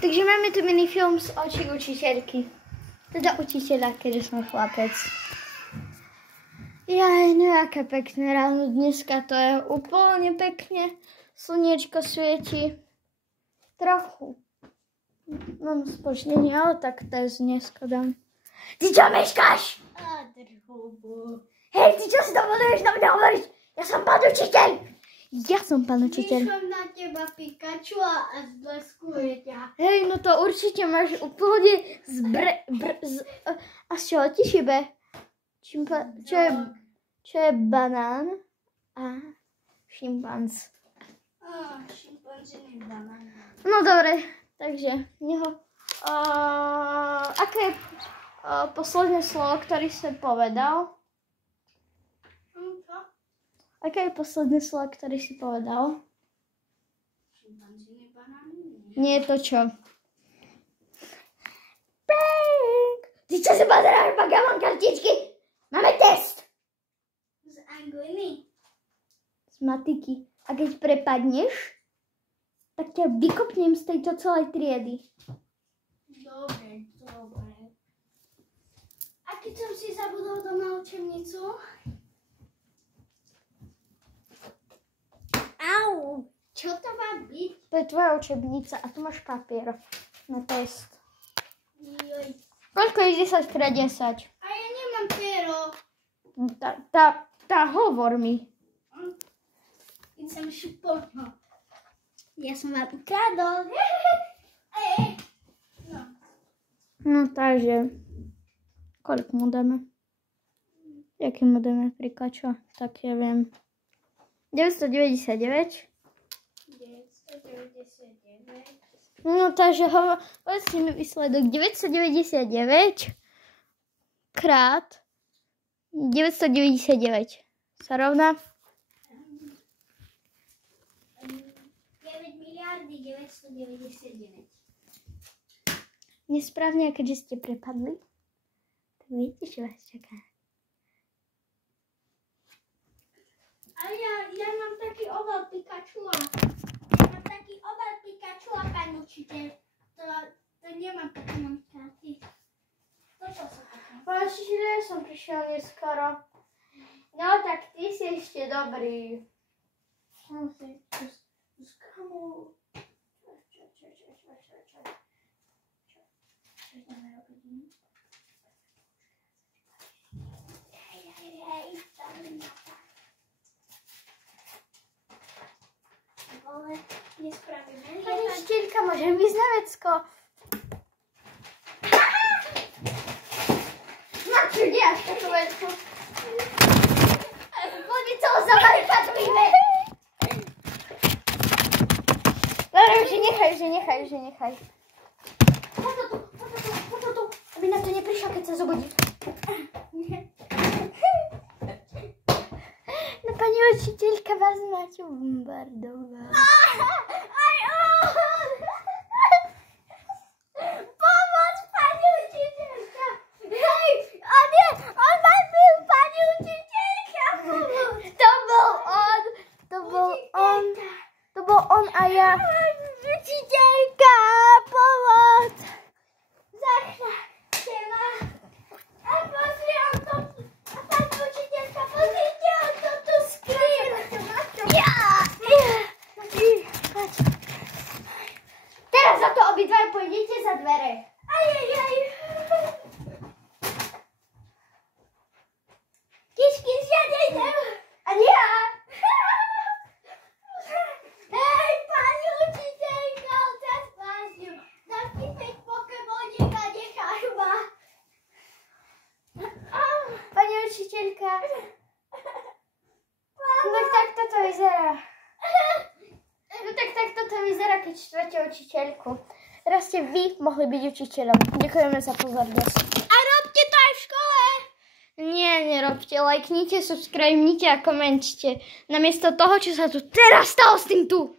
Takže máme tu minifilm z očí učiteľky. Teda učiteľa, keďže som chlapec. Jaj, no aké pekné ráno dneska, to je úplne pekne. Slniečko svieti. Trochu. Mám spočnenie, ale tak test dneska dám. Ty čo meškáš? Hej, ty čo si dovoluješ na mňa hovoriť? Ja som pán učiteľ. Ja som pán učiteľ. Vyšlem na teba Pikachu a zbleskuje ťa. Hej, no to určite máš úplne a z čoho ti šibe? Čo je banán a šimpanz. Šimpanzíny banán. No dobre, takže aké je posledné slovo, ktoré si povedal? Aké je posledné slovo, ktoré si povedal? Šimpanzíny banány? Nie je to čo? Prank! Ty čo si pozeráš, pak ja mám kartičky? Máme test! Z angliny? Z matiky. A keď prepadneš, tak ťa vykopnem z tejto celej triedy. Dobre. A keď som si zabudol doma učebnicu? Au! Čo to má byť? To je tvoja učebnica a tu máš papier na test. Joj. Koľko je 10x10? A ja nemám pero. Tá hovor mi. Keď som šupohol. Ja som vám ukradol. No takže, koľko mu dáme? Jaký mu dáme Pikachu? Tak ja viem. 999. No takže povedzte mi výsledok 999 krát 999 sa rovná 9 miliardy 999. Nesprávne, a keďže ste prepadli, tak viete, čo vás čaká. A ja mám taký oval Pikachu. Pán učiteľ. To nemám také mám karty. Toto sa také. Pán učiteľ, ja som prišiel neskoro. No tak ty si ešte dobrý. Som si s kamu. Čo ideme robiť? Hej, tam na tak. Ale nespravíme. Pani učiteľka, môžem ísť na vecko? Na čo děláš takú vecku? Poďme celé zabarikadujme. Dobre, že nechaj. Poď to tu, aby na to neprišiel, keď sa zobudí. No pani učiteľka vás na čo bombardovala. Pomoc, pani učiteľka! Hej, on vás byl, pani učiteľka! To bol on a ja. Učiteľka, pomoc! Zachráňte ma! A pozri, pani učiteľka, pozrite, on to tu skrýl! Teraz za to obidva pôjdete za dvere. Ajajaj! Kiš, ja nejdem! Ani ja. Hej, pani učiteľka, teraz vážim. Dám ti 5 pokémoník a necháš ma. Pani učiteľka. No tak takto to vyzerá. Keď štvrte učiteľku. Teraz ste vy mohli byť učiteľom. Ďakujeme za pozornosť. A robte to aj v škole. Nie, nerobte. Lajknite, subscribnite a komentite. Namiesto toho, čo sa tu teraz stalo s tým tu.